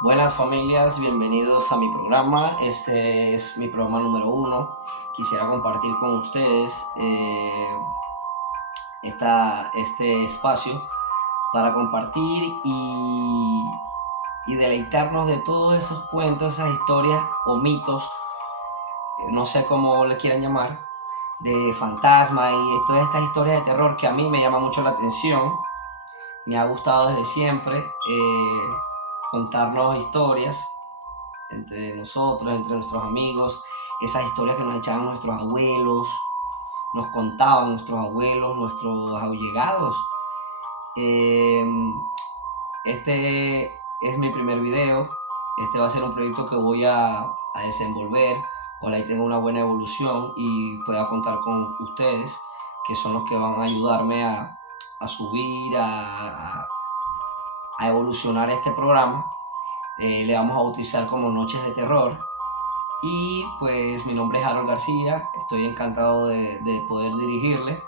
Buenas familias, bienvenidos a mi programa. Este es mi programa número uno. Quisiera compartir con ustedes este espacio para compartir y deleitarnos de todos esos cuentos, esas historias o mitos, no sé cómo le quieran llamar, de fantasma y todas estas historias de terror que a mí me llama mucho la atención. Me ha gustado desde siempre contarnos historias entre nosotros, entre nuestros amigos, esas historias que nos echaban nuestros abuelos, nos contaban nuestros abuelos, nuestros allegados. Eh, este es mi primer video, este va a ser un proyecto que voy a desenvolver, ojalá y tenga una buena evolución y pueda contar con ustedes, que son los que van a ayudarme a subir, a evolucionar este programa. Le vamos a bautizar como Noches de Terror. Y pues mi nombre es Harold García, estoy encantado de poder dirigirle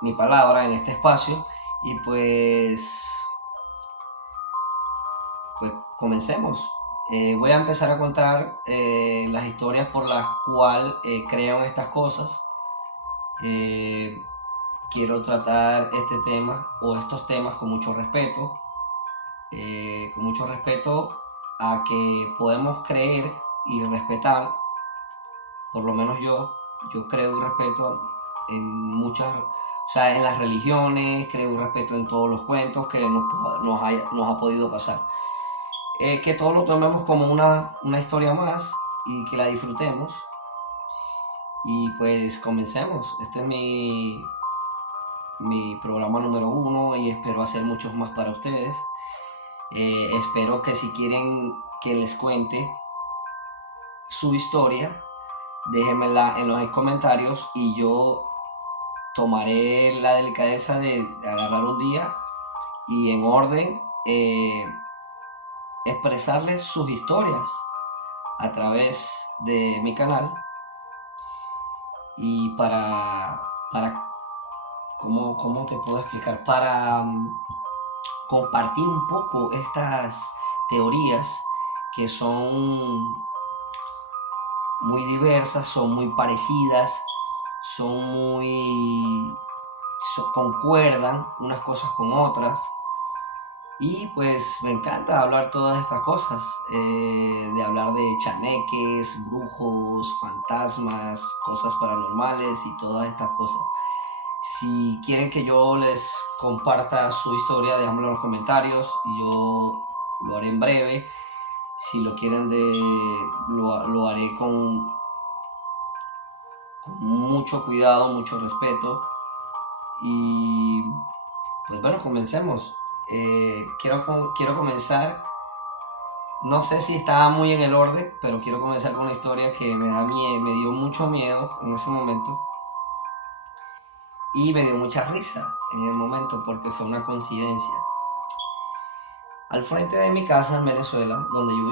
mi palabra en este espacio y pues comencemos. Voy a empezar a contar las historias por las cuales creo en estas cosas. Eh, Quiero tratar este tema o estos temas con mucho respeto a que podemos creer y respetar, por lo menos yo creo y respeto en muchas, o sea, en las religiones, creo y respeto en todos los cuentos que nos ha podido pasar. Que todos lo tomemos como una historia más y que la disfrutemos. Y pues comencemos. Este es mi programa número uno y espero hacer muchos más para ustedes. Espero que si quieren que les cuente su historia, déjenmela en los comentarios y yo tomaré la delicadeza de agarrar un día y en orden expresarles sus historias a través de mi canal y para ¿cómo te puedo explicar? Para compartir un poco estas teorías que son muy diversas, son muy parecidas, son concuerdan unas cosas con otras. Y pues me encanta hablar todas estas cosas, de hablar de chaneques, brujos, fantasmas, cosas paranormales y todas estas cosas. Si quieren que yo les comparta su historia, déjamelo en los comentarios y yo lo haré en breve. Si lo quieren lo haré con mucho cuidado, mucho respeto. Y pues bueno, comencemos. Quiero comenzar. No sé si estaba muy en el orden, pero quiero comenzar con una historia que me dio mucho miedo en ese momento y me dio mucha risa en el momento porque fue una coincidencia. Al frente de mi casa en Venezuela, donde yo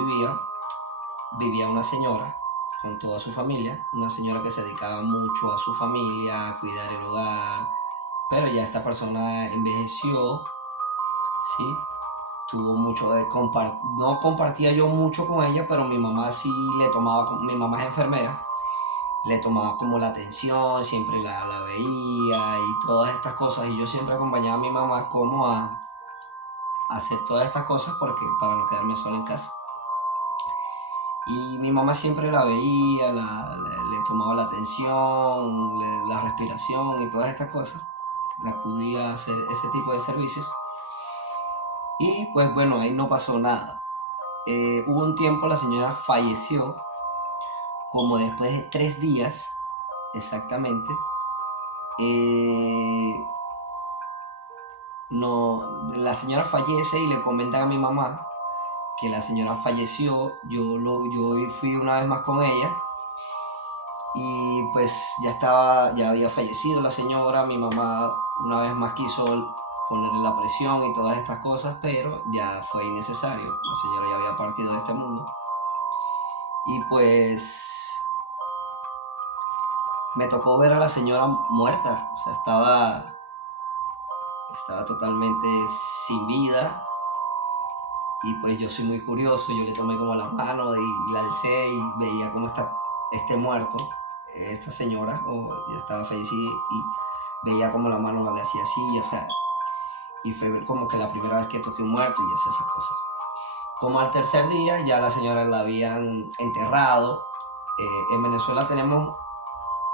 vivía una señora con toda su familia, una señora que se dedicaba mucho a su familia, a cuidar el hogar, pero ya esta persona envejeció, ¿sí? Tuvo mucho de no compartía yo mucho con ella, pero mi mamá sí le tomaba, mi mamá es enfermera, le tomaba como la atención, siempre la veía y todas estas cosas, y yo siempre acompañaba a mi mamá como a hacer todas estas cosas porque para no quedarme sola en casa. Y mi mamá siempre la veía, le tomaba la atención, la respiración y todas estas cosas. Le acudía a hacer ese tipo de servicios. Y pues bueno, ahí no pasó nada. Hubo un tiempo, la señora falleció, como después de 3 días exactamente. Eh, no, la señora fallece y le comentan a mi mamá que la señora falleció. Yo fui una vez más con ella y pues ya había fallecido la señora. Mi mamá una vez más quiso ponerle la presión y todas estas cosas, pero ya fue innecesario. La señora ya había partido de este mundo. Y pues me tocó ver a la señora muerta, o sea, estaba totalmente sin vida. Y pues yo soy muy curioso, yo le tomé como la mano y la alcé y veía cómo está este muerto, esta señora, o ya estaba fallecida, y veía como la mano le hacía así, o sea, y fue como que la primera vez que toqué un muerto y hacía esas cosas. Como al tercer día ya la señora la habían enterrado. En Venezuela tenemos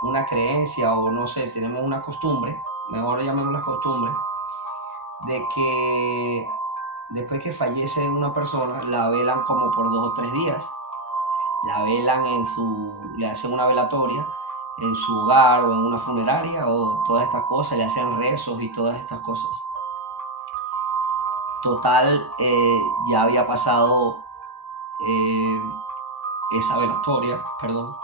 una creencia, o no sé, tenemos una costumbre, mejor llamémosla costumbre, de que después que fallece una persona, la velan como por 2 o 3 días. La velan le hacen una velatoria en su hogar o en una funeraria o todas estas cosas, le hacen rezos y todas estas cosas. Total, ya había pasado eh, esa velatoria, perdón,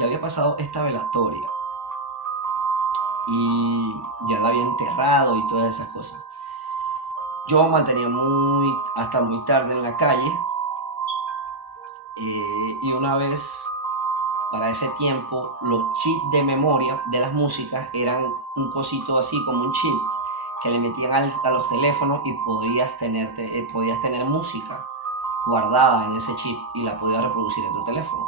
ya había pasado esta velatoria y ya la había enterrado y todas esas cosas. Yo mantenía hasta muy tarde en la calle, y una vez, para ese tiempo, los chips de memoria de las músicas eran un cosito así como un chip que le metían a los teléfonos y podías tener música guardada en ese chip y la podías reproducir en tu teléfono.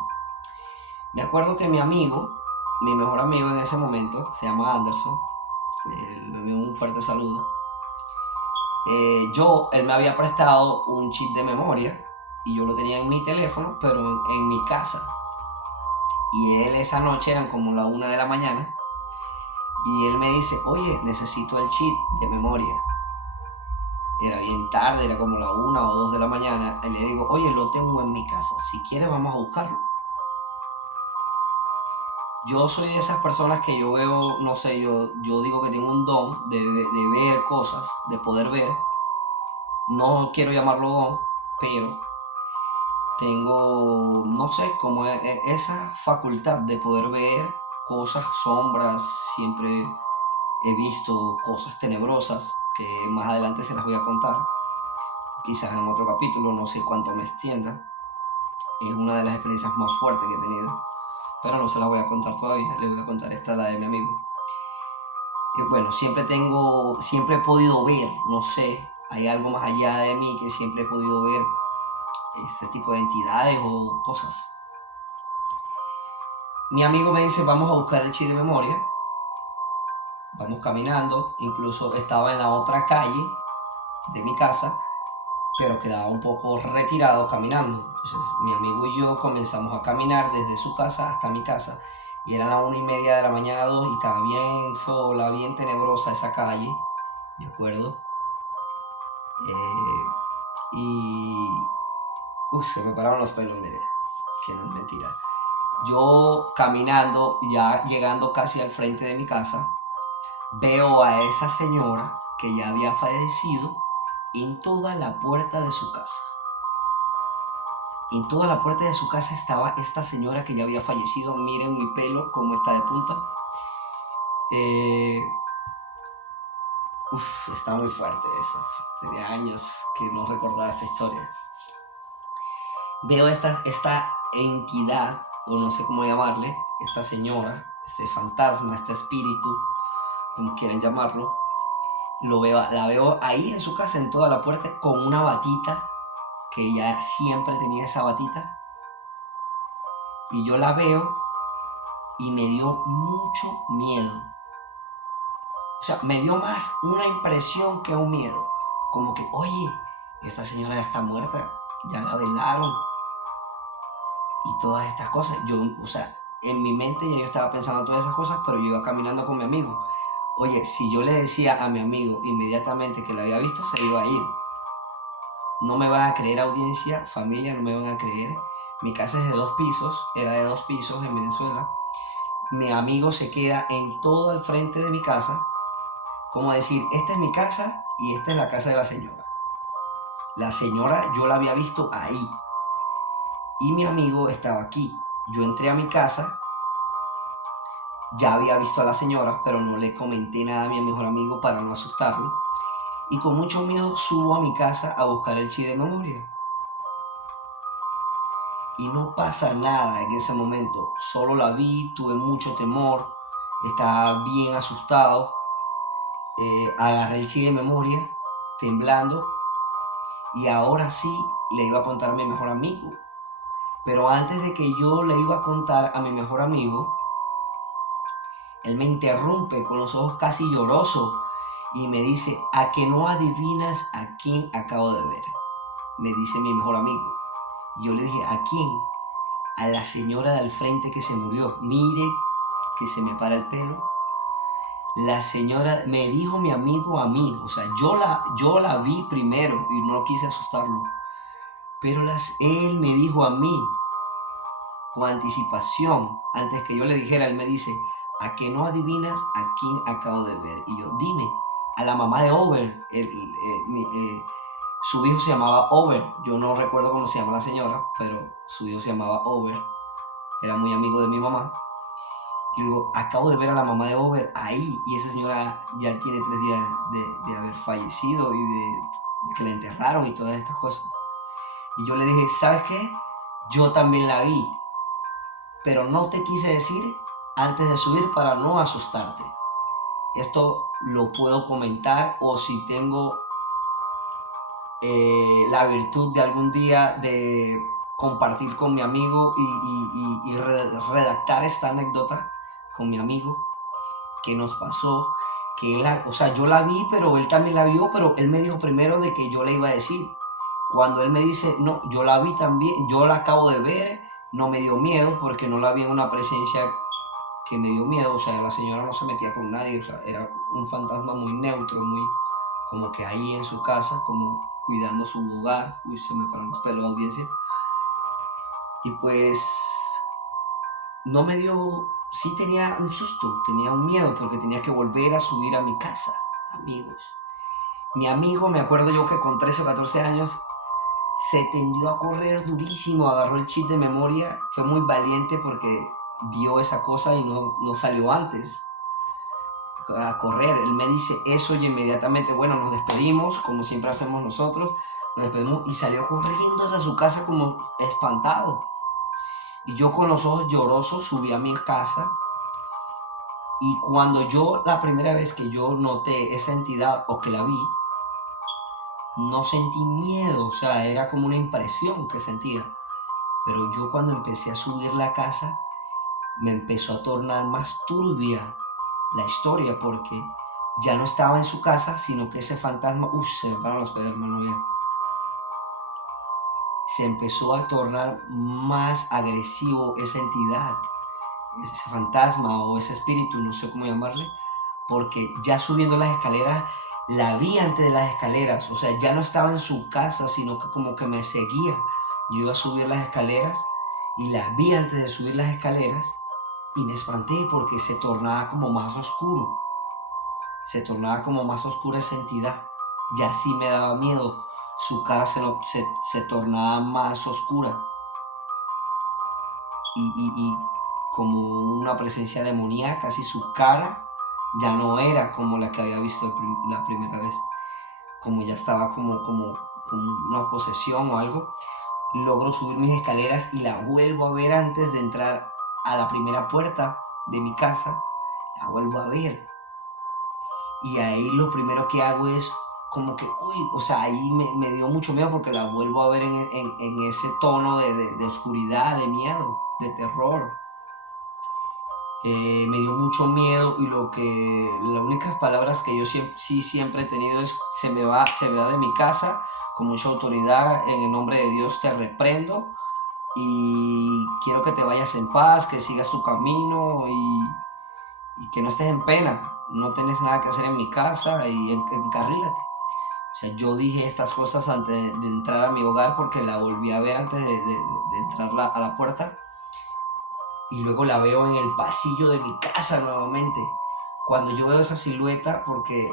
Me acuerdo que mi mejor amigo en ese momento, se llama Anderson, le envío un fuerte saludo. Él me había prestado un chip de memoria y yo lo tenía en mi teléfono, pero en mi casa. Y él esa noche, eran como la 1 de la mañana, y él me dice, oye, necesito el chip de memoria. Era bien tarde, era como la 1 o 2 de la mañana. Y le digo, oye, lo tengo en mi casa, si quieres vamos a buscarlo. Yo soy de esas personas que yo veo, no sé, yo digo que tengo un don de ver cosas, de poder ver. No quiero llamarlo don, pero tengo, no sé, como esa facultad de poder ver cosas, sombras. Siempre he visto cosas tenebrosas que más adelante se las voy a contar, quizás en otro capítulo, no sé cuánto me extienda. Es una de las experiencias más fuertes que he tenido, pero no se las voy a contar todavía, les voy a contar esta, la de mi amigo. Bueno, siempre he podido ver, no sé, hay algo más allá de mí que siempre he podido ver este tipo de entidades o cosas. Mi amigo me dice, vamos a buscar el chip de memoria. Vamos caminando, incluso estaba en la otra calle de mi casa, pero quedaba un poco retirado caminando. Entonces mi amigo y yo comenzamos a caminar desde su casa hasta mi casa, y eran las 1:30 de la mañana, 2, y estaba bien sola, bien tenebrosa esa calle, de acuerdo. Y se me pararon los pelos, mire, que no es mentira. Yo caminando, ya llegando casi al frente de mi casa, veo a esa señora que ya había fallecido en toda la puerta de su casa. En toda la puerta de su casa estaba esta señora que ya había fallecido. Miren mi pelo cómo está de punta. Está muy fuerte eso. Tenía años que no recordaba esta historia. Veo esta entidad, o no sé cómo llamarle, esta señora, este fantasma, este espíritu, como quieran llamarlo. La veo ahí en su casa, en toda la puerta, con una batita, que ella siempre tenía esa batita. Y yo la veo y me dio mucho miedo. O sea, me dio más una impresión que un miedo. Como que, oye, esta señora ya está muerta, ya la velaron. Y todas estas cosas. O sea, en mi mente ya yo estaba pensando todas esas cosas, pero yo iba caminando con mi amigo. Oye, si yo le decía a mi amigo inmediatamente que la había visto, se iba a ir. No me van a creer, audiencia, familia, no me van a creer. Mi casa es de 2 pisos, era de 2 pisos en Venezuela. Mi amigo se queda en todo el frente de mi casa, como decir, esta es mi casa y esta es la casa de la señora. La señora yo la había visto ahí y mi amigo estaba aquí. Yo entré a mi casa, ya había visto a la señora, pero no le comenté nada a mi mejor amigo para no asustarlo. Y con mucho miedo subo a mi casa a buscar el chip de memoria. Y no pasa nada en ese momento. Solo la vi, tuve mucho temor, estaba bien asustado. Agarré el chip de memoria, temblando, y ahora sí le iba a contar a mi mejor amigo. Pero antes de que yo le iba a contar a mi mejor amigo, él me interrumpe con los ojos casi llorosos y me dice, ¿a que no adivinas a quién acabo de ver? Me dice mi mejor amigo. Y yo le dije, ¿a quién? A la señora del frente que se murió. Mire que se me para el pelo. La señora, me dijo mi amigo a mí, o sea, yo la vi primero y no quise asustarlo. Pero él me dijo a mí, con anticipación, antes que yo le dijera, él me dice, ¿a que no adivinas a quién acabo de ver? Y yo, dime, a la mamá de Over. Su hijo se llamaba Over. Yo no recuerdo cómo se llama la señora, pero su hijo se llamaba Over. Era muy amigo de mi mamá. Le digo, acabo de ver a la mamá de Over ahí, y esa señora ya tiene 3 días de haber fallecido y de que la enterraron y todas estas cosas. Y yo le dije, ¿sabes qué? Yo también la vi, pero no te quise decir antes de subir para no asustarte. Esto lo puedo comentar, o si tengo la virtud de algún día de compartir con mi amigo y redactar esta anécdota con mi amigo que nos pasó, que él, o sea, yo la vi, pero él también la vio, pero él me dijo primero de que yo le iba a decir. Cuando él me dice, no, yo la vi también, yo la acabo de ver, no me dio miedo porque no la vi en una presencia que me dio miedo, o sea, la señora no se metía con nadie, o sea, era un fantasma muy neutro, muy como que ahí en su casa, como cuidando su hogar. Uy, se me paran los pelos, audiencia. Y pues no me dio, sí tenía un susto, tenía un miedo porque tenía que volver a subir a mi casa, amigos. Mi amigo, me acuerdo yo que con 13 o 14 años se tendió a correr durísimo, agarró el chip de memoria, fue muy valiente porque vio esa cosa y no salió antes a correr. Él me dice eso y inmediatamente, bueno, nos despedimos, como siempre hacemos nosotros, nos despedimos y salió corriendo hacia su casa como espantado. Y yo con los ojos llorosos subí a mi casa, y cuando yo, la primera vez que yo noté esa entidad o que la vi, no sentí miedo, o sea, era como una impresión que sentía. Pero yo cuando empecé a subir la casa, me empezó a tornar más turbia la historia, porque ya no estaba en su casa, sino que ese fantasma, se me paran los pelos, hermano, bien. Se empezó a tornar más agresivo esa entidad, ese fantasma o ese espíritu, no sé cómo llamarle, porque ya subiendo las escaleras, la vi antes de las escaleras, o sea, ya no estaba en su casa, sino que como que me seguía. Yo iba a subir las escaleras y la vi antes de subir las escaleras y me espanté porque se tornaba como más oscuro. Se tornaba como más oscura esa entidad. Y así me daba miedo. Su cara se tornaba más oscura. Y como una presencia demoníaca, así su cara ya no era como la que había visto la primera vez. Como ya estaba como una posesión o algo. Logro subir mis escaleras y la vuelvo a ver antes de entrar a la primera puerta de mi casa. La vuelvo a ver. Y ahí lo primero que hago es como que, o sea, ahí me dio mucho miedo porque la vuelvo a ver en ese tono de oscuridad, de miedo, de terror. Me dio mucho miedo, y las únicas palabras que yo siempre he tenido es: se me va de mi casa con mucha autoridad, en el nombre de Dios te reprendo y quiero que te vayas en paz, que sigas tu camino y que no estés en pena, no tienes nada que hacer en mi casa y encarrílate. O sea, yo dije estas cosas antes de entrar a mi hogar porque la volví a ver antes de entrar a la puerta, y luego la veo en el pasillo de mi casa nuevamente. Cuando yo veo esa silueta, porque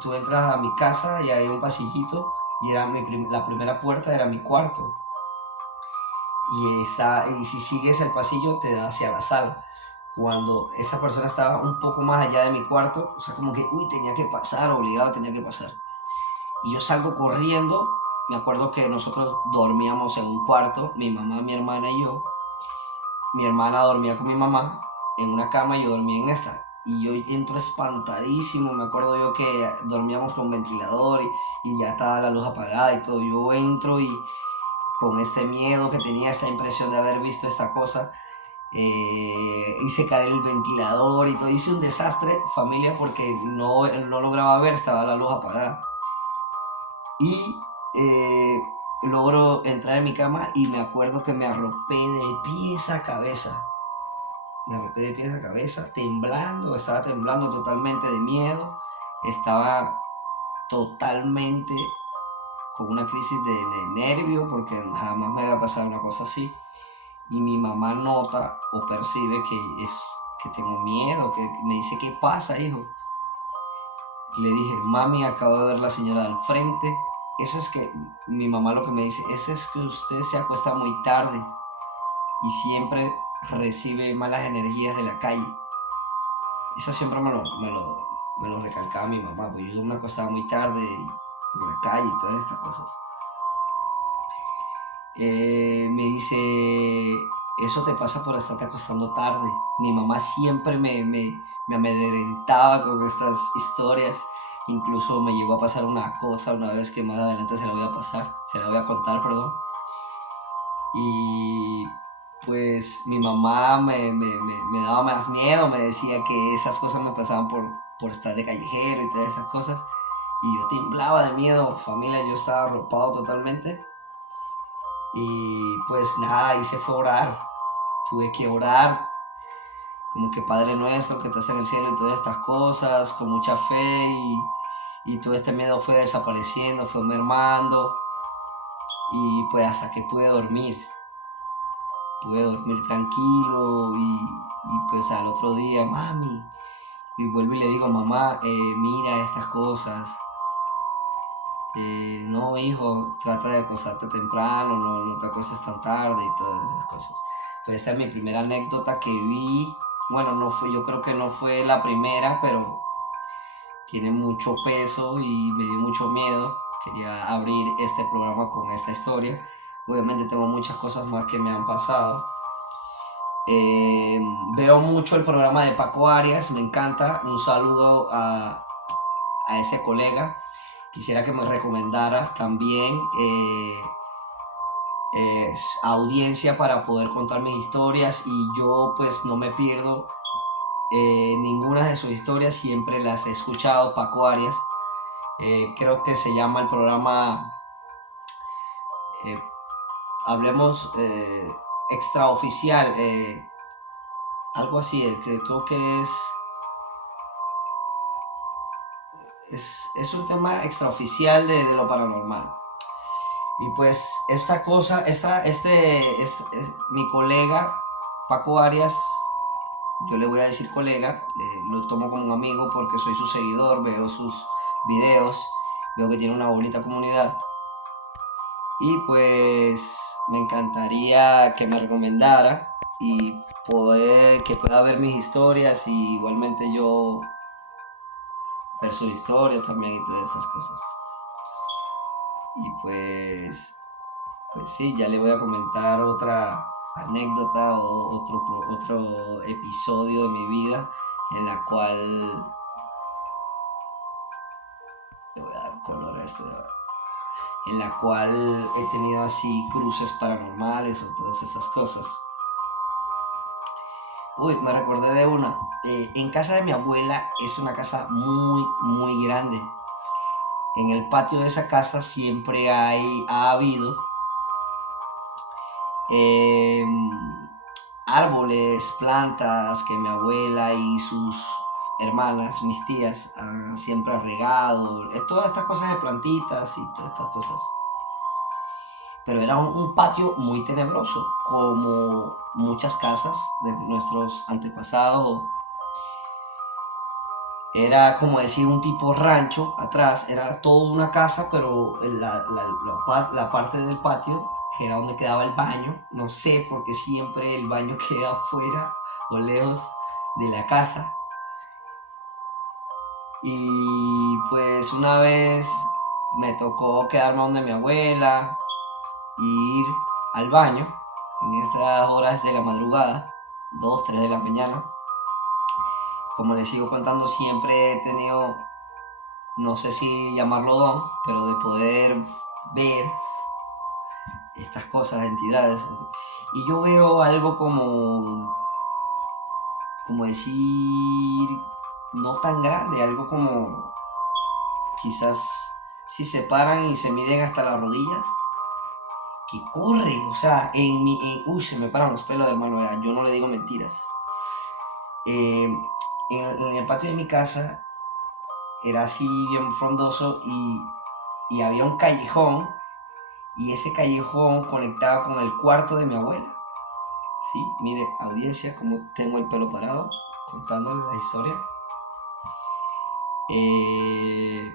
tú entras a mi casa y hay un pasillito y era la primera puerta era mi cuarto, y si sigues el pasillo te da hacia la sala. Cuando esa persona estaba un poco más allá de mi cuarto, o sea, como que, tenía que pasar, obligado tenía que pasar. Y yo salgo corriendo. Me acuerdo que nosotros dormíamos en un cuarto, mi mamá, mi hermana y yo. Mi hermana dormía con mi mamá en una cama y yo dormía en esta. y yo entro espantadísimo. Me acuerdo yo que dormíamos con ventilador y ya estaba la luz apagada y todo. Yo entro y con este miedo que tenía, esta impresión de haber visto esta cosa, hice caer el ventilador y todo. Hice un desastre, familia, porque no lograba ver, estaba la luz apagada. Y logro entrar en mi cama y me acuerdo que me arropé de pies a cabeza. Me arropé de pies a cabeza, temblando, estaba temblando totalmente de miedo. Estaba totalmente con una crisis de nervio porque jamás me había pasado una cosa así. Y mi mamá nota o percibe que tengo miedo, que me dice, ¿qué pasa, hijo? Y le dije, mami, acabo de ver la señora al frente. Eso es que mi mamá lo que me dice, eso es que usted se acuesta muy tarde y siempre recibe malas energías de la calle. Eso siempre me lo recalcaba mi mamá, porque yo me acostaba muy tarde en la calle y todas estas cosas. Me dice, eso te pasa por estarte acostando tarde. Mi mamá siempre me amedrentaba con estas historias. Incluso me llegó a pasar una cosa una vez que más adelante se la voy a contar, perdón. Y pues mi mamá me daba más miedo, me decía que esas cosas me pasaban por estar de callejero y todas esas cosas. Y yo temblaba de miedo, familia, yo estaba arropado totalmente. Y pues nada, hice fue orar. Tuve que orar, como que Padre nuestro que estás en el cielo y todas estas cosas, con mucha fe y todo este miedo fue desapareciendo, fue mermando. Y pues hasta que pude dormir tranquilo y pues al otro día, mami, y vuelvo y le digo, mamá, mira estas cosas. No, hijo, trata de acostarte temprano, no te acuestes tan tarde y todas esas cosas. Pues esta es mi primera anécdota que vi. Bueno, no fue, yo creo que no fue la primera, pero tiene mucho peso y me dio mucho miedo. Quería abrir este programa con esta historia. Obviamente tengo muchas cosas más que me han pasado. Veo mucho el programa de Paco Arias, me encanta. Un saludo a ese colega. Quisiera que me recomendara también audiencia para poder contar mis historias y yo pues no me pierdo ninguna de sus historias, siempre las he escuchado. Paco Arias, creo que se llama el programa eh, Hablemos Extraoficial, algo así, creo que es un tema extraoficial de lo paranormal. Y pues esta cosa, mi colega Paco Arias, yo le voy a decir colega, lo tomo como un amigo porque soy su seguidor, veo sus videos, veo que tiene una bonita comunidad. Y pues me encantaría que me recomendara y que pueda ver mis historias y igualmente yo ver sus historias también y todas esas cosas. Y pues sí, ya le voy a comentar otra anécdota o otro episodio de mi vida en la cual le voy a dar color a esto, en la cual he tenido así cruces paranormales o todas estas cosas. Uy, me recordé de una. En casa de mi abuela es una casa muy grande. En el patio de esa casa siempre ha habido eh, árboles, plantas que mi abuela y sus hermanas, mis tías, han siempre regado. Todas estas cosas de plantitas y todas estas cosas. Pero era un patio muy tenebroso, como muchas casas de nuestros antepasados. Era como decir un tipo rancho atrás, era toda una casa, pero la parte del patio, que era donde quedaba el baño, no sé por qué siempre el baño queda afuera o lejos de la casa. Y pues una vez me tocó quedarme donde mi abuela e ir al baño en estas horas de la madrugada, 2, 3 de la mañana. como les sigo contando, siempre he tenido, no sé si llamarlo don, pero de poder ver estas cosas, entidades. Y yo veo algo como decir, no tan grande, algo como quizás si se paran y se miden hasta las rodillas, que corre, o sea, uy, se me paran los pelos de mano, yo no le digo mentiras. En el patio de mi casa era así bien frondoso y había un callejón y ese callejón conectaba con el cuarto de mi abuela. Sí, mire, audiencia, como tengo el pelo parado contándole la historia. Eh,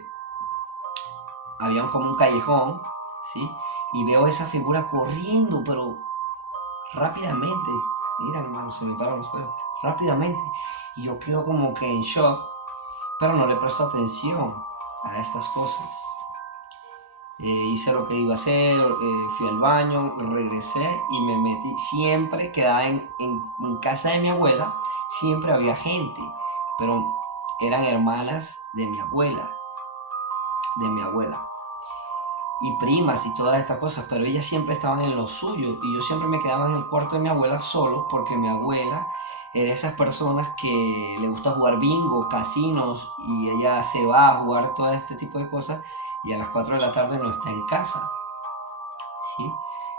Había como un callejón, ¿sí? Y veo esa figura corriendo, pero rápidamente. Mira, hermano, se me paran los pelos. Rápidamente. Y yo quedo como que en shock, pero no le presto atención a estas cosas. Hice lo que iba a hacer, fui al baño, regresé y me metí. Siempre quedaba en casa de mi abuela, siempre había gente, pero eran hermanas de mi abuela, y primas y todas estas cosas, pero ellas siempre estaban en lo suyo y yo siempre me quedaba en el cuarto de mi abuela solo porque mi abuela es de esas personas que le gusta jugar bingo, casinos y ella se va a jugar todo este tipo de cosas y a las 4 de la tarde no está en casa, ¿sí?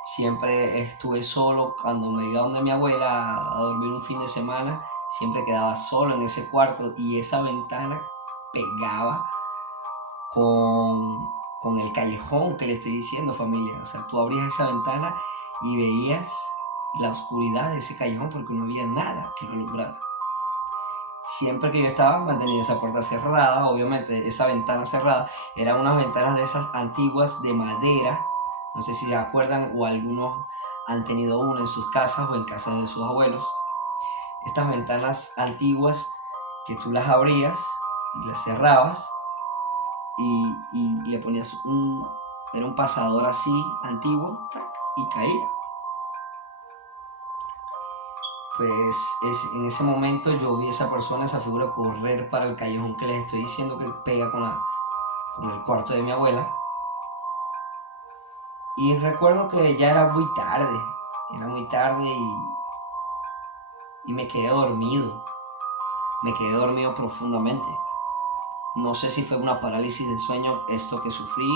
Siempre estuve solo cuando me iba donde mi abuela a dormir un fin de semana, siempre quedaba solo en ese cuarto y esa ventana pegaba con el callejón que le estoy diciendo, familia. O sea, tú abrías esa ventana y veías la oscuridad de ese callejón porque no había nada que lo alumbrara. Siempre que yo estaba, mantenía esa puerta cerrada, obviamente esa ventana cerrada. Eran unas ventanas de esas antiguas de madera, no sé si se acuerdan o algunos han tenido una en sus casas o en casas de sus abuelos. Estas ventanas antiguas que tú las abrías y las cerrabas y le ponías era un pasador así, antiguo, tac, y caía. Pues en ese momento yo vi a esa persona, esa figura correr para el callejón que les estoy diciendo que pega con el cuarto de mi abuela. Y recuerdo que ya era muy tarde y me quedé dormido profundamente. No sé si fue una parálisis del sueño esto que sufrí,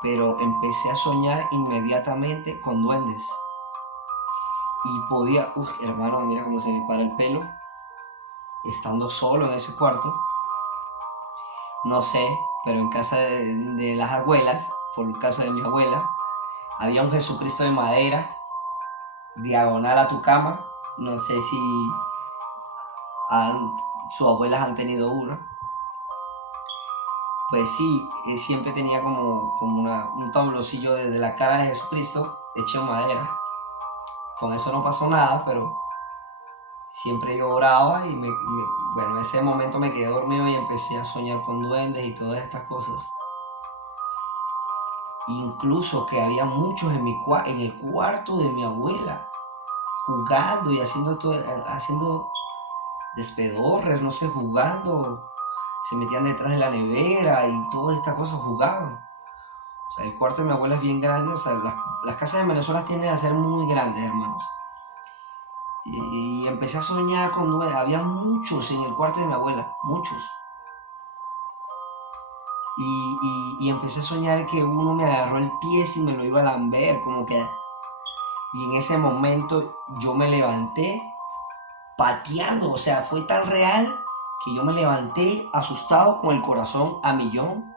pero empecé a soñar inmediatamente con duendes. Y podía, hermano, mira cómo se me para el pelo, estando solo en ese cuarto, no sé, pero en casa de las abuelas, por el caso de mi abuela, había un Jesucristo de madera, diagonal a tu cama, no sé si sus abuelas han tenido uno, pues sí, siempre tenía como un tabloncillo de la cara de Jesucristo hecho en madera. Con eso no pasó nada, pero siempre yo oraba y bueno, en ese momento me quedé dormido y empecé a soñar con duendes y todas estas cosas. Incluso que había muchos en el cuarto de mi abuela, jugando y haciendo despedorres, no sé, jugando. Se metían detrás de la nevera y todas estas cosas jugaban. O sea, el cuarto de mi abuela es bien grande. O sea, las casas de Venezuela tienden a ser muy grandes, hermanos. Y empecé a soñar con duendes. Había muchos en el cuarto de mi abuela, muchos. Y empecé a soñar que uno me agarró el pie y me lo iba a lamber, como que. Y en ese momento yo me levanté pateando, o sea, fue tan real que yo me levanté asustado con el corazón a millón.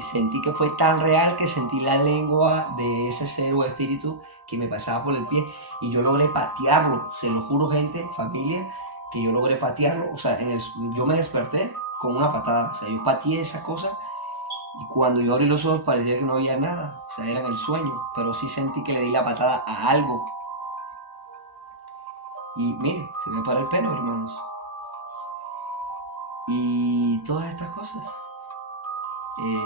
Sentí que fue tan real que sentí la lengua de ese ser o espíritu que me pasaba por el pie y yo logré patearlo, se lo juro, gente, familia, que yo logré patearlo. O sea, yo me desperté con una patada, o sea, yo pateé esa cosa y cuando yo abrí los ojos parecía que no había nada, o sea, era en el sueño, pero sí sentí que le di la patada a algo. Y mire, se me para el pelo, hermanos. Y todas estas cosas.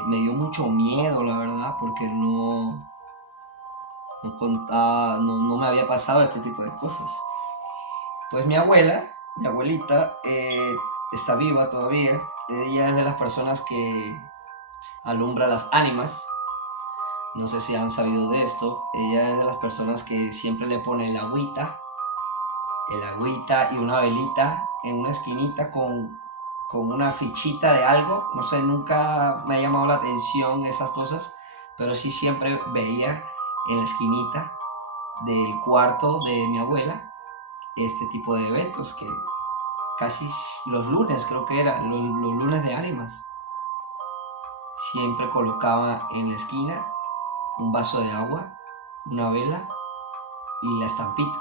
Me dio mucho miedo, la verdad, porque no me había pasado este tipo de cosas. Pues mi abuela Mi abuelita está viva todavía. Ella es de las personas que alumbra las ánimas. No sé si han sabido de esto. Ella es de las personas que siempre le pone el agüita y una velita en una esquinita con una fichita de algo. No sé, nunca me ha llamado la atención esas cosas, pero sí siempre veía en la esquinita del cuarto de mi abuela este tipo de eventos que casi los lunes, creo que eran los lunes de ánimas, siempre colocaba en la esquina un vaso de agua, una vela y la estampita.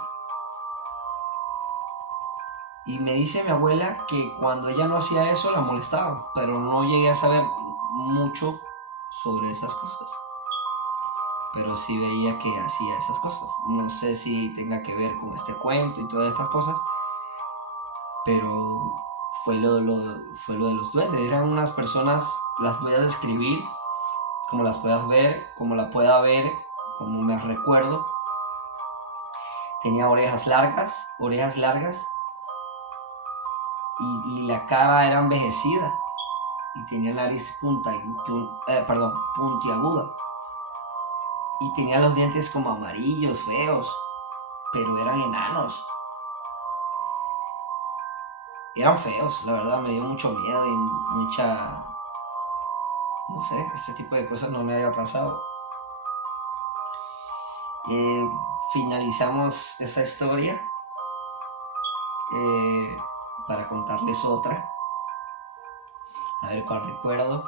Y me dice mi abuela que cuando ella no hacía eso la molestaba, pero no llegué a saber mucho sobre esas cosas. Pero sí veía que hacía esas cosas. No sé si tenga que ver con este cuento y todas estas cosas, pero fue lo de los duendes. Eran unas personas, las voy a describir como las puedas ver, como la pueda ver, como me recuerdo. Tenía orejas largas y la cara era envejecida y tenía nariz puntiaguda y tenía los dientes como amarillos, feos, pero eran enanos. Eran feos, la verdad me dio mucho miedo y mucha, no sé, este tipo de cosas no me había pasado. Eh, Finalizamos esa historia eh, para contarles otra. A ver cuál recuerdo.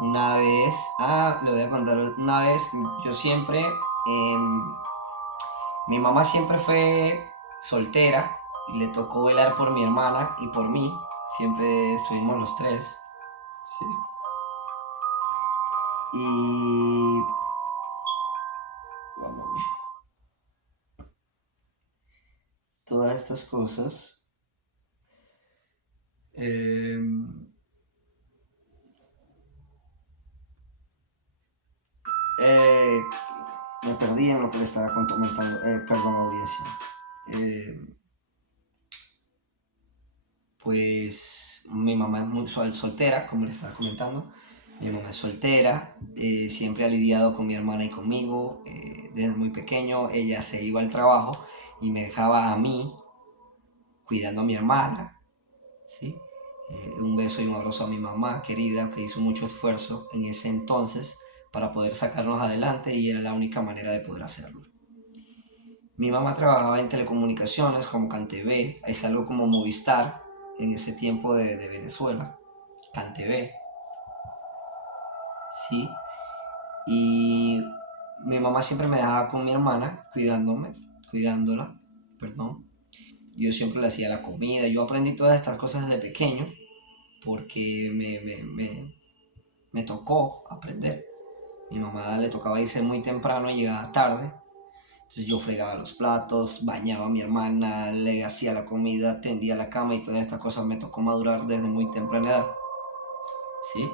Una vez, le voy a contar una vez, yo siempre, mi mamá siempre fue soltera y le tocó velar por mi hermana y por mí. Siempre estuvimos los tres. Sí. Y bueno, todas estas cosas. eh, eh, Me perdí en lo que le estaba comentando. Perdón, audiencia. Eh, pues mi mamá es muy soltera, como le estaba comentando. Mi mamá es soltera, siempre ha lidiado con mi hermana y conmigo. Desde muy pequeño ella se iba al trabajo y me dejaba a mí cuidando a mi hermana, ¿sí? Un beso y un abrazo a mi mamá querida, que hizo mucho esfuerzo en ese entonces para poder sacarnos adelante y era la única manera de poder hacerlo. Mi mamá trabajaba en telecomunicaciones como CanTV, es algo como Movistar en ese tiempo de Venezuela, CanTV, ¿sí? Y mi mamá siempre me dejaba con mi hermana, cuidándola, perdón. Yo siempre le hacía la comida, yo aprendí todas estas cosas desde pequeño porque me tocó aprender. Mi mamá le tocaba irse muy temprano y llegaba tarde. Entonces yo fregaba los platos, bañaba a mi hermana, le hacía la comida, tendía la cama y todas estas cosas me tocó madurar desde muy temprana edad. ¿Sí?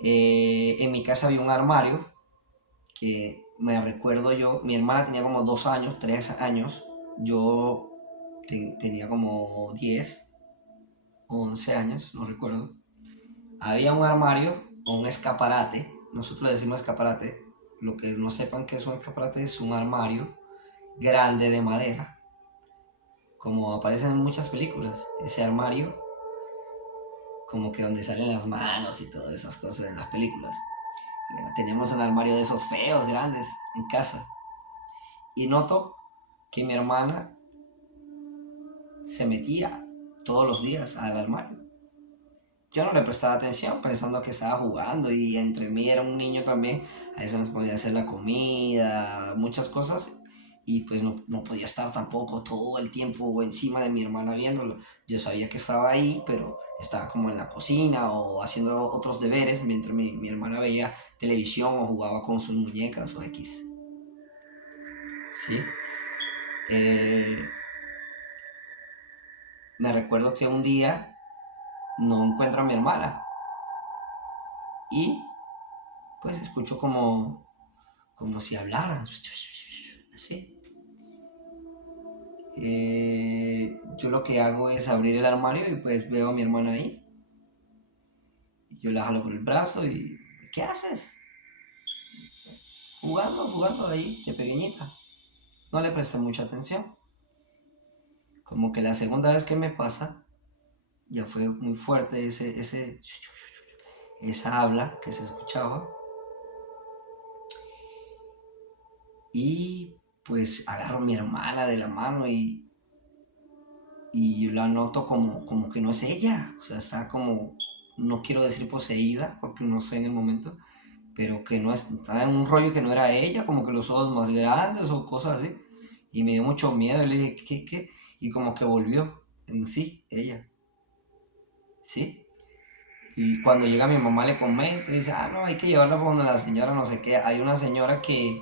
En mi casa había un armario que me recuerdo yo, mi hermana tenía como 2 años, 3 años, yo tenía como 10 o 11 años, no recuerdo. Había un armario o un escaparate, nosotros le decimos escaparate, lo que no sepan que es un escaparate es un armario grande de madera, como aparece en muchas películas, ese armario como que donde salen las manos y todas esas cosas en las películas. Teníamos un armario de esos feos, grandes, en casa. Y noto que mi hermana se metía todos los días al armario. Yo no le prestaba atención pensando que estaba jugando y entre mí era un niño también. A veces nos podía hacer la comida, muchas cosas. Y pues no podía estar tampoco todo el tiempo encima de mi hermana viéndolo. Yo sabía que estaba ahí, pero estaba como en la cocina o haciendo otros deberes mientras mi hermana veía televisión o jugaba con sus muñecas o X. ¿Sí? Eh, Me recuerdo que un día no encuentro a mi hermana y pues escucho como si hablaran, así. yo lo que hago es abrir el armario y pues veo a mi hermana ahí. Yo la jalo por el brazo y ¿qué haces? Jugando ahí de pequeñita. No le presté mucha atención. Como que la segunda vez que me pasa, ya fue muy fuerte esa habla que se escuchaba. Y pues agarro a mi hermana de la mano y yo la noto como que no es ella. O sea, está como, no quiero decir poseída, porque no sé en el momento, pero que no estaba en un rollo que no era ella, como que los ojos más grandes o cosas así. Y me dio mucho miedo y le dije, ¿qué? Y como que volvió en sí, ella, ¿sí? Y cuando llega mi mamá le comento y dice, no, hay que llevarla por donde la señora no sé qué. Hay una señora que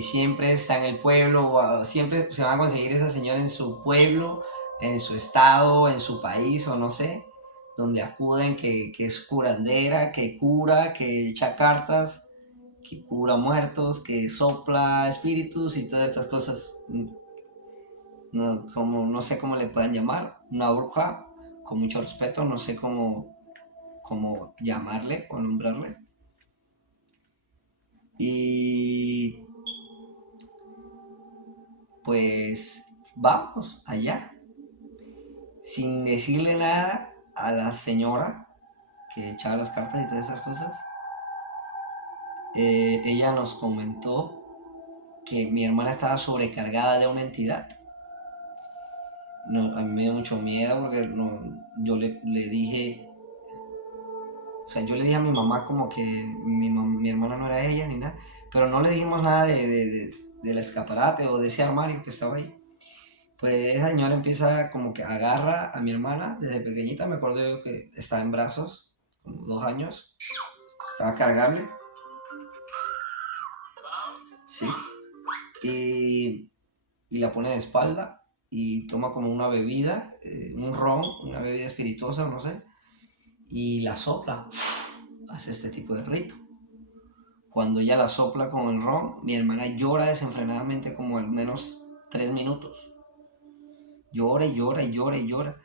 siempre está en el pueblo, siempre se van a conseguir esa señora en su pueblo, en su estado, en su país o no sé, donde acuden, que es curandera, que cura, que echa cartas, que cura muertos, que sopla espíritus y todas estas cosas. No, como, no sé cómo le puedan llamar, una bruja, con mucho respeto, no sé cómo llamarle o nombrarle. Y pues vamos allá, sin decirle nada a la señora que echaba las cartas y todas esas cosas. Ella nos comentó que mi hermana estaba sobrecargada de una entidad. No, a mí me dio mucho miedo porque no, yo le dije, o sea, yo le dije a mi mamá como que mi hermana no era ella ni nada, pero no le dijimos nada del escaparate o de ese armario que estaba ahí. Pues esa señora empieza como que agarra a mi hermana desde pequeñita, me acuerdo yo que estaba en brazos, como 2 años, estaba cargable, sí, y, y la pone de espalda y toma como una bebida, un ron, una bebida espirituosa, no sé, y la sopla, hace este tipo de rito. Cuando ella la sopla con el ron, mi hermana llora desenfrenadamente como al menos 3 minutos. Llora y llora y llora y llora.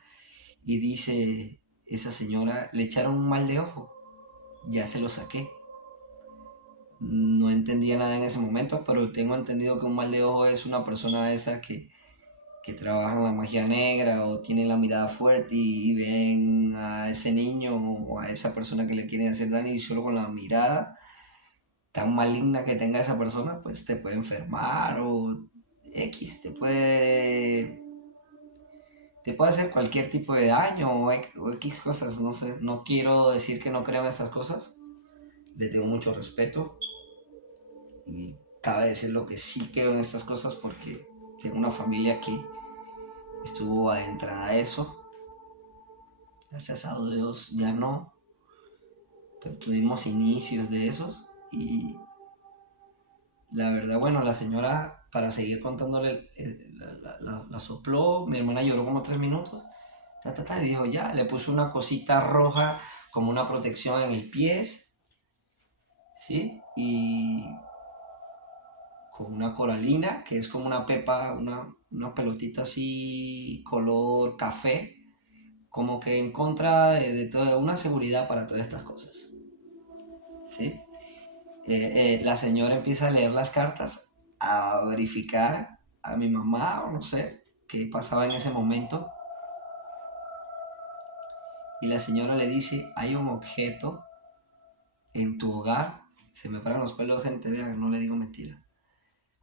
Y dice esa señora, le echaron un mal de ojo, ya se lo saqué. No entendía nada en ese momento, pero tengo entendido que un mal de ojo es una persona esa que trabaja en la magia negra o tiene la mirada fuerte y ven a ese niño o a esa persona que le quieren hacer daño y solo con la mirada tan maligna que tenga esa persona, pues te puede enfermar o X, te puede hacer cualquier tipo de daño o X cosas, no sé, no quiero decir que no creo en estas cosas, le tengo mucho respeto y cabe decir lo que sí creo en estas cosas porque tengo una familia que estuvo adentrada a eso, gracias a Dios ya no, pero tuvimos inicios de esos y la verdad, bueno, la señora, para seguir contándole, la sopló, mi hermana lloró como 3 minutos, y dijo ya, le puso una cosita roja como una protección en el pie, ¿sí? Y con una coralina, que es como una pepa, una pelotita así color café, como que en contra de toda una seguridad para todas estas cosas, ¿sí? La señora empieza a leer las cartas, a verificar a mi mamá o no sé qué pasaba en ese momento. Y la señora le dice, hay un objeto en tu hogar, se me paran los pelos, gente, vean, no le digo mentira.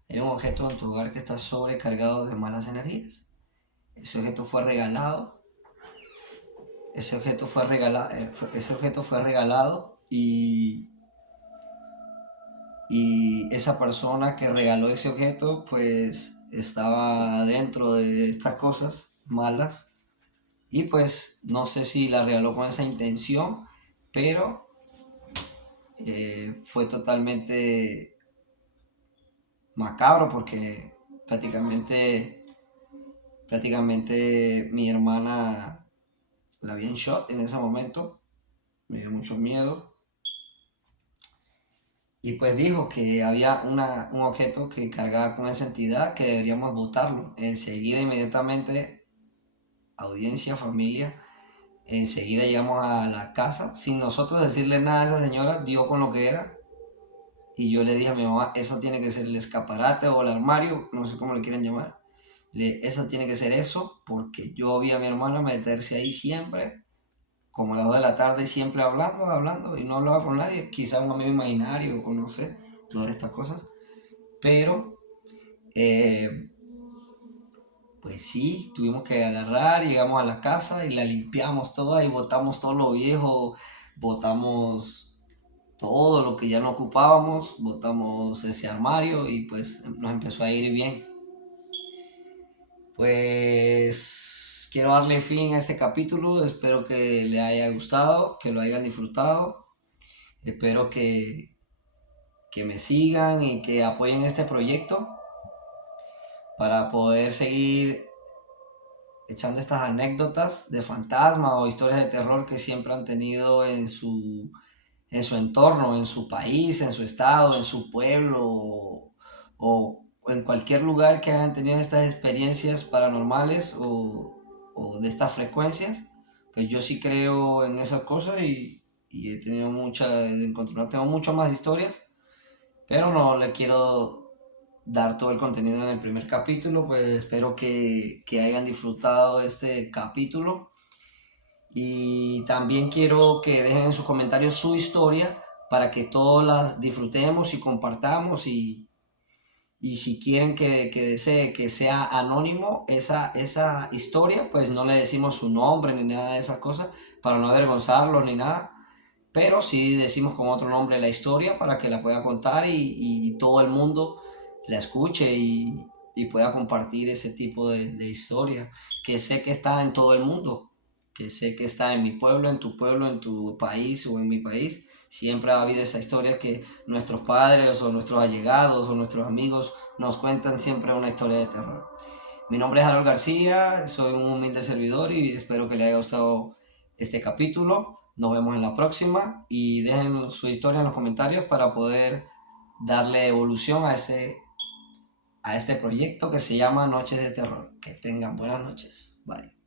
Hay un objeto en tu hogar que está sobrecargado de malas energías. Ese objeto fue regalado, ese objeto fue regalado y esa persona que regaló ese objeto pues estaba dentro de estas cosas malas y pues no sé si la regaló con esa intención, pero fue totalmente macabro porque prácticamente mi hermana la vi en shock en ese momento, me dio mucho miedo y pues dijo que había un objeto que cargaba con esa entidad que deberíamos botarlo. Enseguida, inmediatamente, audiencia, familia, enseguida llegamos a la casa, sin nosotros decirle nada a esa señora, dio con lo que era. Y yo le dije a mi mamá, eso tiene que ser el escaparate o el armario, no sé cómo le quieren llamar. Eso tiene que ser eso, porque yo vi a mi hermana meterse ahí siempre, como a las 2 de la tarde, siempre hablando, hablando, y no hablaba con nadie, quizá un amigo imaginario, o no sé, todas estas cosas. Pero, eh, pues sí, tuvimos que agarrar, llegamos a la casa y la limpiamos toda y botamos todo lo viejo, botamos todo lo que ya no ocupábamos, botamos ese armario y pues nos empezó a ir bien. Pues quiero darle fin a este capítulo, espero que le haya gustado, que lo hayan disfrutado, espero que me sigan y que apoyen este proyecto para poder seguir echando estas anécdotas de fantasma o historias de terror que siempre han tenido en su entorno, en su país, en su estado, en su pueblo o en cualquier lugar que hayan tenido estas experiencias paranormales o de estas frecuencias. Pues yo sí creo en esas cosas y he tenido tengo mucho más historias, pero no le quiero dar todo el contenido en el primer capítulo, pues espero que hayan disfrutado este capítulo y también quiero que dejen en sus comentarios su historia para que todos la disfrutemos y compartamos y si quieren que sea anónimo esa historia, pues no le decimos su nombre ni nada de esas cosas para no avergonzarlos ni nada, pero sí decimos con otro nombre la historia para que la pueda contar y todo el mundo la escuche y pueda compartir ese tipo de historia que sé que está en todo el mundo, que sé que está en mi pueblo, en tu país o en mi país. Siempre ha habido esa historia que nuestros padres o nuestros allegados o nuestros amigos nos cuentan siempre una historia de terror. Mi nombre es Harold García, soy un humilde servidor y espero que le haya gustado este capítulo. Nos vemos en la próxima y dejen su historia en los comentarios para poder darle evolución a este proyecto que se llama Noches de Terror. Que tengan buenas noches. Bye.